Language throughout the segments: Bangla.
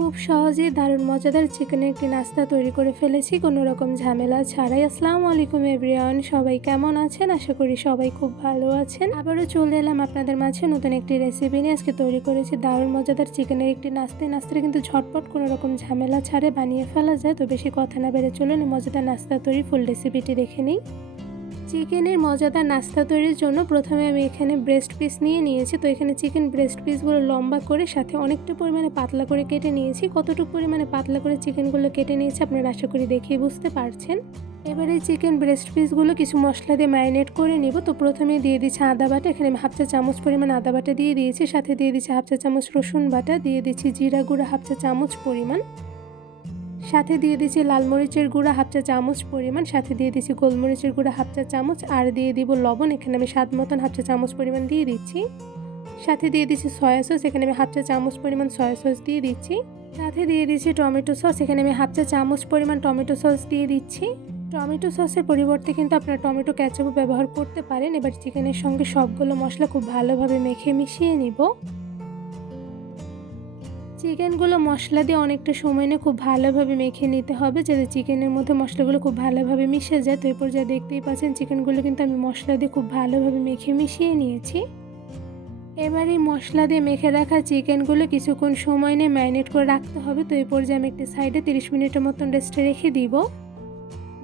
খুব সহজেই দারুণ মজাদার চিকেনের একটি নাস্তা তৈরি করে ফেলেছি কোনো রকম ঝামেলা ছাড়াই। আসসালামু আলাইকুম এভরিওয়ান, সবাই কেমন আছেন? আশা করি সবাই খুব ভালো আছেন। আবারও চলে এলাম আপনাদের মাঝে নতুন একটি রেসিপি নিয়ে। আজকে তৈরি করেছি দারুণ মজাদার চিকেনের একটি নাস্তাটা কিন্তু ঝটপট কোনো রকম ঝামেলা ছাড়াই বানিয়ে ফেলা যায়। তো বেশি কথা না বেড়ে চলুন এই মজাদার নাস্তা তৈরি ফুল রেসিপিটি দেখে নিই। চিকেনের মজাদার নাস্তা তৈরির জন্য প্রথমে আমি এখানে ব্রেস্ট পিস নিয়েছি। তো এখানে চিকেন ব্রেস্ট পিসগুলো লম্বা করে সাথে অনেকটা পরিমাণে পাতলা করে কেটে নিয়েছি। কতটুকু পরিমাণে পাতলা করে চিকেনগুলো কেটে নিয়েছি আপনারা আশা করি দেখেই বুঝতে পারছেন। এবারে চিকেন ব্রেস্ট পিসগুলো কিছু মশলা দিয়ে ম্যারিনেট করে নিব। তো প্রথমে দিয়ে দিচ্ছি আদা বাটা, এখানে আমি হাফ চা চামচ পরিমাণ আদা বাটা দিয়ে দিয়েছি। সাথে দিয়ে দিচ্ছি হাফ চা চামচ রসুন বাটা, দিয়ে দিচ্ছি জিরা গুঁড়া হাফ চা চামচ পরিমাণ, সাথে দিয়ে দিচ্ছি লাল মরিচের গুঁড়া হাফ চা চামচ পরিমাণ, সাথে দিয়ে দিচ্ছি গোলমরিচের গুঁড়া হাফ চা চামচ, আর দিয়ে দিব লবণ, এখানে আমি স্বাদ মতন হাফ চা চামচ পরিমাণ দিয়ে দিচ্ছি। সাথে দিয়ে দিচ্ছি সয়া সস, এখানে আমি হাফ চা চামচ পরিমাণ সয়া সস দিয়ে দিচ্ছি। সাথে দিয়ে দিচ্ছি টমেটো সস, এখানে আমি হাফ চা চামচ পরিমাণ টমেটো সস দিয়ে দিচ্ছি। টমেটো সসের পরিবর্তে কিন্তু আপনারা টমেটো ক্যাচাপও ব্যবহার করতে পারেন। এবার চিকেনের সঙ্গে সবগুলো মশলা খুব ভালোভাবে মেখে মিশিয়ে নিব। চিকেনগুলো মশলা দিয়ে অনেকটা সময় নিয়ে খুব ভালোভাবে মেখে নিতে হবে যাতে চিকেনের মধ্যে মশলাগুলো খুব ভালোভাবে মিশে যায়। তো এই পর্যায়ে দেখতেই পাচ্ছেন চিকেনগুলো কিন্তু আমি মশলা দিয়ে খুব ভালোভাবে মেখে মিশিয়ে নিয়েছি। এবার এই মশলা দিয়ে মেখে রাখা চিকেনগুলো কিছুক্ষণ সময় নিয়ে ম্যারিনেট করে রাখতে হবে। তো এই পর্যায়ে আমি একটি সাইডে 30 মিনিটের মতন রেস্টে রেখে দিব।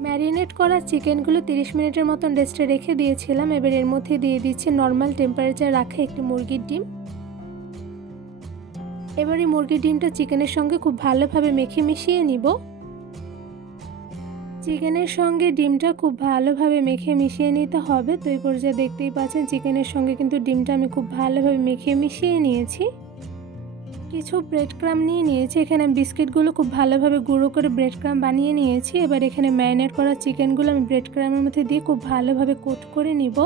ম্যারিনেট করা চিকেনগুলো 30 মিনিটের মতন রেস্টে রেখে দিয়েছিলাম। এবার এর মধ্যে দিয়ে দিচ্ছি নর্মাল টেম্পারেচার রাখা একটি মুরগির ডিম। এবার এই মুরগির ডিমটা চিকেনের সঙ্গে খুব ভালোভাবে মেখে মিশিয়ে নিব। চিকেনের সঙ্গে ডিমটা খুব ভালোভাবে মেখে মিশিয়ে নিতে হবে। তো এই পর্যায়ে দেখতেই পাচ্ছেন চিকেনের সঙ্গে কিন্তু ডিমটা আমি খুব ভালোভাবে মেখে মিশিয়ে নিয়েছি। কিছু ব্রেড ক্রাম্ব নিয়েছি, এখানে বিস্কিটগুলো খুব ভালোভাবে গুঁড়ো করে ব্রেড ক্রাম্ব বানিয়ে নিয়েছি। এবার এখানে ম্যারিনেট করা চিকেনগুলো আমি ব্রেড ক্রাম্বের মধ্যে দিয়ে খুব ভালোভাবে কোট করে নিব।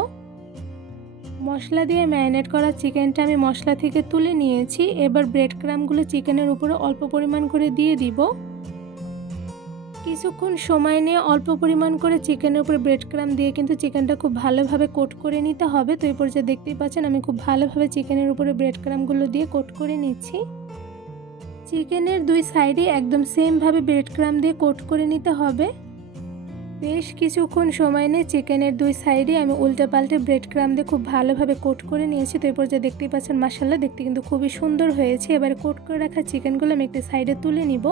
মশলা দিয়ে ম্যারিনেট করা চিকেনটা আমি মশলা থেকে তুলে নিয়েছি। এবার ব্রেড ক্রাম্বগুলো চিকেনের উপরে অল্প পরিমাণ করে দিয়ে দিব। কিছুক্ষণ সময় নিয়ে অল্প পরিমাণ করে চিকেনের উপরে ব্রেড ক্রাম্ব দিয়ে কিন্তু চিকেনটা খুব ভালোভাবে কোট করে নিতে হবে। তো এই পর্যায়ে দেখতেই পাচ্ছেন আমি খুব ভালোভাবে চিকেনের উপরে ব্রেড ক্রাম্বগুলো দিয়ে কোট করে নিচ্ছি। চিকেনের দুই সাইডে একদম সেমভাবে ব্রেড ক্রাম্ব দিয়ে কোট করে নিতে হবে। বেশ কিছুক্ষণ সময় নিয়ে চিকেনের দুই সাইডে আমি উল্টে পাল্টে ব্রেড ক্রাম্ব দিয়ে খুব ভালোভাবে কোট করে নিয়েছি। তো এই পর্যায়ে দেখতেই পাচ্ছেন মাশাআল্লাহ দেখতে কিন্তু খুবই সুন্দর হয়েছে। এবারে কোট করে রাখা চিকেনগুলো আমি একটি সাইডে তুলে নিব।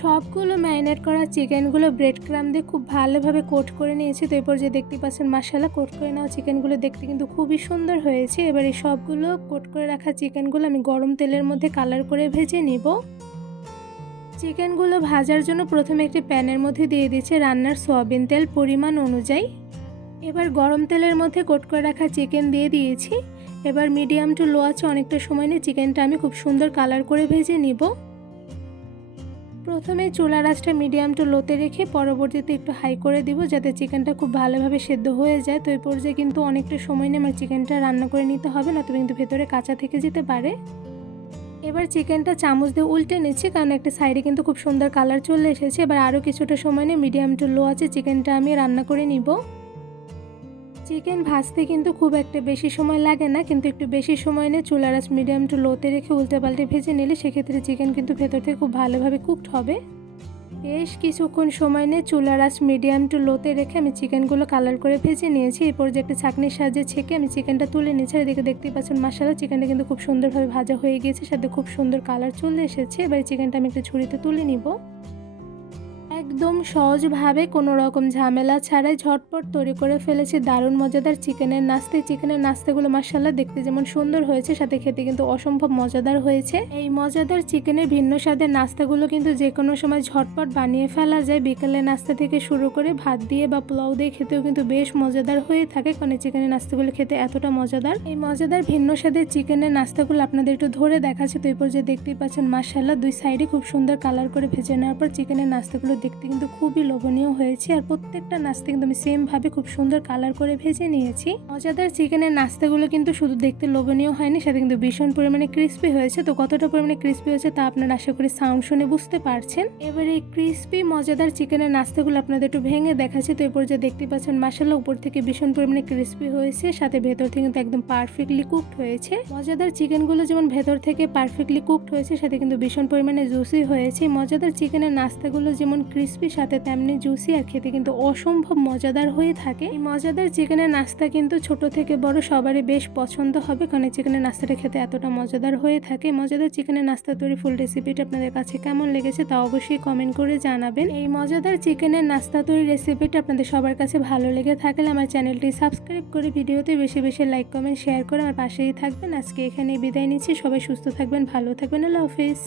সবগুলো ম্যারিনেট করা চিকেনগুলো ব্রেড ক্রাম্ব দিয়ে খুব ভালোভাবে কোট করে নিয়েছি। তো এই পর্যায়ে দেখতেই পাচ্ছেন মাশাআল্লাহ কোট করে নেওয়া চিকেনগুলো দেখতে কিন্তু খুবই সুন্দর হয়েছে। এবার এই সবগুলো কোট করে রাখা চিকেনগুলো আমি গরম তেলের মধ্যে কালার করে ভেজে নিব। চিকেনগুলো ভাজার জন্য প্রথমে একটি প্যানের মধ্যে দিয়ে দিচ্ছি রান্নার সয়াবিন তেল পরিমাণ অনুযায়ী। এবার গরম তেলের মধ্যে কোট করে রাখা চিকেন দিয়ে দিয়েছি। এবার মিডিয়াম টু লো আছে অনেকটা সময় নিয়ে চিকেনটা আমি খুব সুন্দর কালার করে ভেজে নিব। প্রথমে চুলার আঁচটা মিডিয়াম টু লোতে রেখে পরবর্তীতে একটু হাই করে দিব যাতে চিকেনটা খুব ভালোভাবে সেদ্ধ হয়ে যায়। তো এই পর্যায়ে কিন্তু অনেকটা সময় নিয়ে আমার চিকেনটা রান্না করে নিতে হবে, না তো কিন্তু ভেতরে কাঁচা থেকে যেতে পারে। এবার চিকেনটা চামচ দিয়ে উল্টে নিচ্ছি কারণ একটা সাইডে কিন্তু খুব সুন্দর কালার চলে এসেছে। এবার আরও কিছুটা সময় নিয়ে মিডিয়াম টু লো আছে চিকেনটা আমি রান্না করে নিব। চিকেন ভাজতে কিন্তু খুব একটা বেশি সময় লাগে না, কিন্তু একটু বেশি সময় নিয়ে চুলার আঁচ মিডিয়াম টু লোতে রেখে উল্টে পাল্টে ভেজে নিলে সেক্ষেত্রে চিকেন কিন্তু ভেতর থেকে খুব ভালোভাবে কুকড হবে। বেশ কিছুক্ষণ সময় নিয়ে চুলার আঁচ মিডিয়াম টু লোতে রেখে আমি চিকেনগুলো কালার করে ভেজে নিয়েছি। এরপর যে একটা ছাঁকনির সাহায্যে ছেঁকে আমি চিকেনটা তুলে নিয়েছি। এদিকে দেখতেই পাচ্ছেন মাশাআল্লাহ চিকেনটা কিন্তু খুব সুন্দরভাবে ভাজা হয়ে গিয়েছে, সাথে খুব সুন্দর কালার চলে এসেছে। এবার চিকেনটা আমি একটা ঝুড়িতে তুলে নিব। একদম সহজভাবে কোনো রকম ঝামেলা ছাড়াই ঝটপট তৈরি করে ফেলেছি দারুণ মজাদার চিকেনের নাস্তা। চিকেনের নাস্তাগুলো মাশাআল্লাহ দেখতে যেমন সুন্দর হয়েছে সাথে খেতে কিন্তু অসম্ভব মজাদার হয়েছে। এই মজাদার চিকেনের ভিন্ন স্বাদের নাস্তাগুলো কিন্তু যে কোনো সময় ঝটপট বানিয়ে ফেলা যায়। বিকেলের নাস্তা থেকে শুরু করে ভাত দিয়ে বা পোলাও দিয়ে খেতেও কিন্তু বেশ মজাদার হয়ে থাকে, কারণ চিকেনের নাস্তাগুলো খেতে এতটা মজাদার। এই মজাদার ভিন্ন স্বাদের চিকেনের নাস্তাগুলো আপনাদের একটু ধরে দেখাচ্ছে। তো এই পর্যায়ে দেখতেই পাচ্ছেন মাশাআল্লাহ দুই সাইডে খুব সুন্দর কালার করে ভেজে নেওয়ার পর চিকেনের নাস্তাগুলো দেখতে দেখতে কিন্তু খুবই লোভনীয় হয়েছে। আর প্রত্যেকটা নাস্তা কিন্তু আমি সেম ভাবে খুব সুন্দর কালার করে ভেজে নিয়েছি। মজাদার চিকেনের নাস্তাগুলো কিন্তু শুধু দেখতে লোভনীয় হয়নি, সাথে কিন্তু ভীষণ পরিমাণে ক্রিস্পি হয়েছে। তো কতটা পরিমাণে ক্রিস্পি হয়েছে তা আপনারা আশা করি সাউন্ড শুনে বুঝতে পারছেন। এবার এই ক্রিস্পি মজাদার চিকেনের নাস্তাগুলো আপনাদের একটু ভেঙে দেখাচ্ছি। তো এরপর যে দেখতে পাচ্ছেন মাশাআল্লাহ উপর থেকে ভীষণ পরিমাণে ক্রিস্পি হয়েছে, সাথে ভেতর থেকে কিন্তু একদম পারফেক্টলি কুকড হয়েছে। মজাদার চিকেনগুলো যেমন ভেতর থেকে পারফেক্টলি কুকড হয়েছে, সাথে কিন্তু ভীষণ পরিমাণে জুসি হয়েছে। মজাদার চিকেনের নাস্তাগুলো যেমন ক্রিস্পি সাথে তেমনি জুসি, আর খেতে কিন্তু অসম্ভব মজাদার হয়ে থাকে। এই মজাদার চিকেনের নাস্তা কিন্তু ছোট থেকে বড় সবারই বেশ পছন্দ হবে, কারণ চিকেনের নাস্তাটা খেতে এতটা মজাদার হয়ে থাকে। মজাদার চিকেনের নাস্তা তৈরি ফুল রেসিপিটা আপনাদের কাছে কেমন লেগেছে তা অবশ্যই কমেন্ট করে জানাবেন। এই মজাদার চিকেনের নাস্তা তৈরি রেসিপিটা আপনাদের সবার কাছে ভালো লেগে থাকলে আমার চ্যানেলটি সাবস্ক্রাইব করে ভিডিওতে বেশি বেশি লাইক কমেন্ট শেয়ার করে আমার পাশেই থাকবেন। আজকে এখানে বিদায় নিচ্ছি। সবাই সুস্থ থাকবেন, ভালো থাকবেন। আল্লাহ হাফেজ।